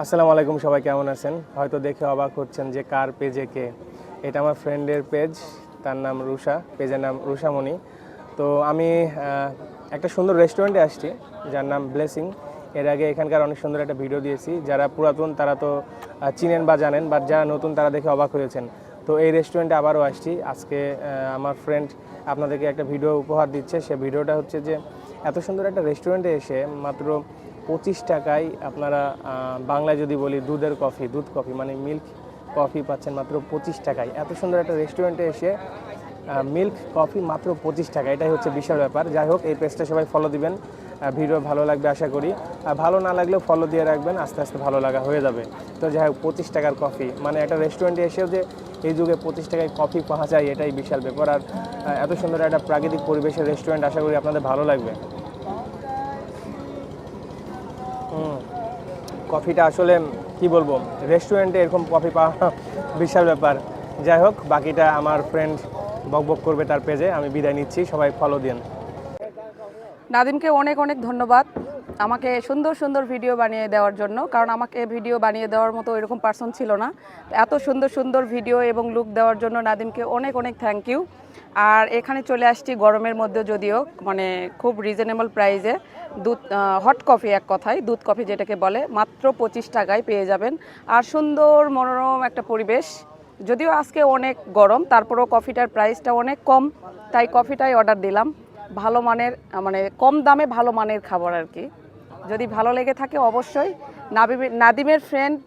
আসসালামু আলাইকুম, সবাই কেমন আছেন? হয়তো দেখে অবাক হচ্ছেন যে কার পেজে কে। এটা আমার ফ্রেন্ডের পেজ তার নাম রুষা পেজের নাম রুষামণি তো আমি একটা সুন্দর রেস্টুরেন্টে আসছি, যার নাম ব্লেসিং এর আগে এখানকার অনেক সুন্দর একটা ভিডিও দিয়েছি। যারা পুরাতন, তারা তো চিনেন বা জানেন বাট যারা নতুন, তারা দেখে অবাক হয়েছেন। তো এই রেস্টুরেন্টে আবারও আসছি। আজকে আমার ফ্রেন্ড আপনাদেরকে একটা ভিডিও উপহার দিচ্ছে। সে ভিডিওটা হচ্ছে যে, এত সুন্দর একটা রেস্টুরেন্টে এসে মাত্র পঁচিশ টাকায় আপনারা বাংলায় যদি বলি দুধের কফি, দুধ কফি মানে মিল্ক কফি পাচ্ছেন মাত্র পঁচিশ টাকায়। এত সুন্দর একটা রেস্টুরেন্টে এসে মিল্ক কফি মাত্র পঁচিশ টাকা এটাই হচ্ছে বিশাল ব্যাপার। যাই হোক, এই পেজটা সবাই ফলো দিবেন। ভিডিও ভালো লাগবে আশা করি। আর ভালো না লাগলেও ফলো দিয়ে রাখবেন, আস্তে আস্তে ভালো লাগা হয়ে যাবে। তো যাই হোক, পঁচিশ টাকার কফি। মানে একটা রেস্টুরেন্টে এসেও যে এই যুগে পঁচিশ টাকায় কফি পাওয়া যায়, এটাই বিশাল ব্যাপার। আর এত সুন্দর একটা প্রাকৃতিক পরিবেশের রেস্টুরেন্ট, আশা করি আপনাদের ভালো লাগবে। কফিটা আসলে, কি বলব রেস্টুরেন্টে এরকম কফি পাওয়া বিশাল ব্যাপার। যাই হোক, বাকিটা আমার ফ্রেন্ড বকবক করবে তার পেজে আমি বিদায় নিচ্ছি, সবাই ফলো দিন। নাদিমকে অনেক অনেক ধন্যবাদ। আমাকে সুন্দর সুন্দর ভিডিও বানিয়ে দেওয়ার জন্য, কারণ আমাকে ভিডিও বানিয়ে দেওয়ার মতো এরকম পার্সন ছিল না। এত সুন্দর সুন্দর ভিডিও এবং লুক দেওয়ার জন্য নাদিমকে অনেক অনেক থ্যাংক ইউ আর এখানে চলে আসছি গরমের মধ্যে যদিও মানে খুব রিজনেবল প্রাইসে দুধ হট কফি এক কথায়, দুধ কফি যেটাকে বলে, মাত্র পঁচিশ টাকায় পেয়ে যাবেন। আর সুন্দর মনোরম একটা পরিবেশ। যদিও আজকে অনেক গরম, তারপরেও কফিটার প্রাইসটা অনেক কম, তাই কফিটাই অর্ডার দিলাম। ভালো মানের মানে কম দামে ভালো মানের খাবার আর কি। যদি ভালো লেগে থাকে অবশ্যই। নাদিমের ফ্রেন্ড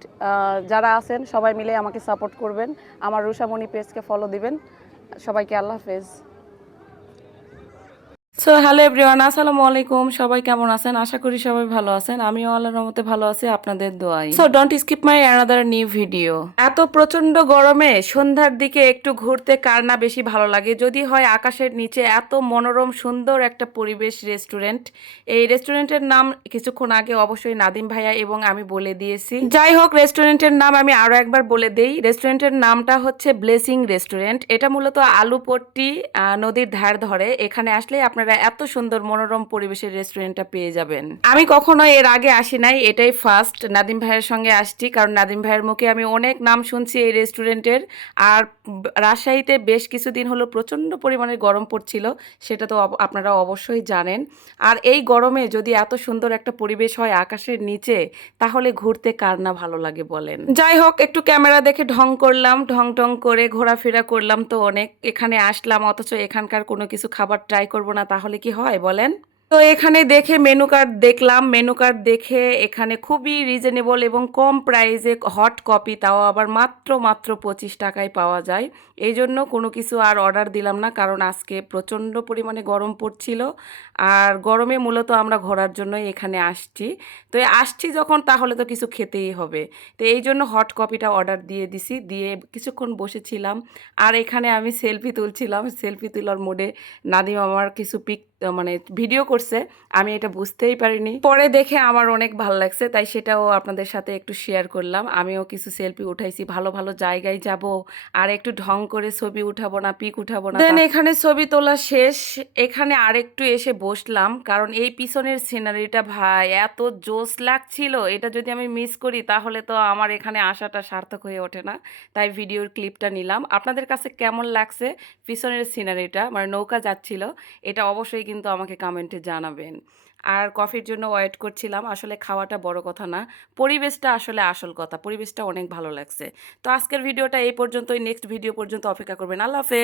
যারা আছেন, সবাই মিলে আমাকে সাপোর্ট করবেন। আমার রুষামণি পেজকে ফলো দিবেন। সবাইকে আল্লাহ হাফেজ। সো হ্যালো এভরিওয়ান আসসালামু আলাইকুম। সবাই কেমন আছেন? আশা করি সবাই ভালো আছেন। আমিও আল্লাহর রহমতে ভালো আছি, আপনাদের দোয়াই so don't skip my another new video এত প্রচণ্ড গরমে সন্ধ্যার দিকে একটু ঘুরতে কার না বেশি ভালো লাগে? যদি হয় আকাশের নিচে এত মনোরম, সুন্দর একটা পরিবেশ রেস্টুরেন্ট এই রেস্টুরেন্টের নাম কিছুক্ষণ আগে অবশ্যই নাদিম ভাইয়া এবং আমি বলে দিয়েছি। যাই হোক রেস্টুরেন্টের নাম আমি আরও একবার বলে দেই। রেস্টুরেন্টের নামটা হচ্ছে ব্লেসিং রেস্টুরেন্ট এটা মূলত আলুপট্টি নদীর ধার ধরে। এখানে আসলে আপনারা এত সুন্দর মনোরম পরিবেশের রেস্টুরেন্টটা পেয়ে যাবেন। আমি কখনো এর আগে আসি নাই, এটাই ফার্স্ট নাদিম ভাইয়ের সঙ্গে আসছি, কারণ নাদিম ভাইয়ের মুখে আমি অনেক নাম শুনছি এই রেস্টুরেন্টের আর রাজশাহীতে বেশ কিছুদিন হলো প্রচণ্ড পরিমাণে গরম পড়ছিল, সেটা তো আপনারা অবশ্যই জানেন। আর এই গরমে যদি এত সুন্দর একটা পরিবেশ হয় আকাশের নিচে, তাহলে ঘুরতে কার না ভালো লাগে বলেন। যাই হোক, একটু ক্যামেরা দেখে ঢং করলাম, ঢং টং করে ঘোরাফেরা করলাম তো অনেক। এখানে আসলাম, অথচ এখানকার কোনো কিছু খাবার ট্রাই করব না তাহলে কি হয় বলেন? তো এখানে দেখে মেনু কার্ড দেখলাম। মেনু কার্ড দেখে এখানে খুবই রিজনেবল এবং কম প্রাইসে হট কপি তাও আবার মাত্র মাত্র পঁচিশ টাকায় পাওয়া যায়। এই জন্য কোনো কিছু আর অর্ডার দিলাম না কারণ আজকে প্রচণ্ড পরিমাণে গরম পড়ছিল। আর গরমে মূলত আমরা ঘোরার জন্যই এখানে আসছি। তো আসছি যখন তাহলে তো কিছু খেতেই হবে। তো এই জন্য হট কপিটা অর্ডার দিয়ে দিছি। দিয়ে কিছুক্ষণ বসেছিলাম। আর এখানে আমি সেলফি তুলছিলাম। সেলফি তোলার মোডে নাদিম আমার কিছু পিক মানে ভিডিও করছে আমি এটা বুঝতেই পারিনি। পরে দেখে আমার অনেক ভালো লাগছে তাই সেটাও আপনাদের সাথে একটু শেয়ার করলাম। আমিও কিছু সেলফি উঠাইছি ভালো ভালো জায়গায় যাব আর একটু ঢং করে ছবি উঠাবো না পিক উঠাবো না দেন এখানে ছবি তোলা শেষ এখানে আরেকটু এসে বসলাম কারণ এই পিছনের সিনারিটা ভাই এত জোস লাগছিল এটা যদি আমি মিস করি তাহলে তো আমার এখানে আসাটা সার্থক হয়ে ওঠে না। তাই ভিডিওর ক্লিপটা নিলাম। আপনাদের কাছে কেমন লাগছে পিছনের সিনারিটা মানে নৌকা যাচ্ছিল এটা অবশ্যই কিন্তু আমাকে কমেন্টে জানাবেন। আর কফির জন্য ওয়েট করছিলাম, আসলে খাওয়াটা বড় কথা না, পরিবেশটা আসলে আসল কথা, পরিবেশটা অনেক ভালো লাগছে। তো আজকের ভিডিওটা এই পর্যন্তই নেক্সট ভিডিও পর্যন্ত অপেক্ষা করবেন, আল্লাহ হাফেজ।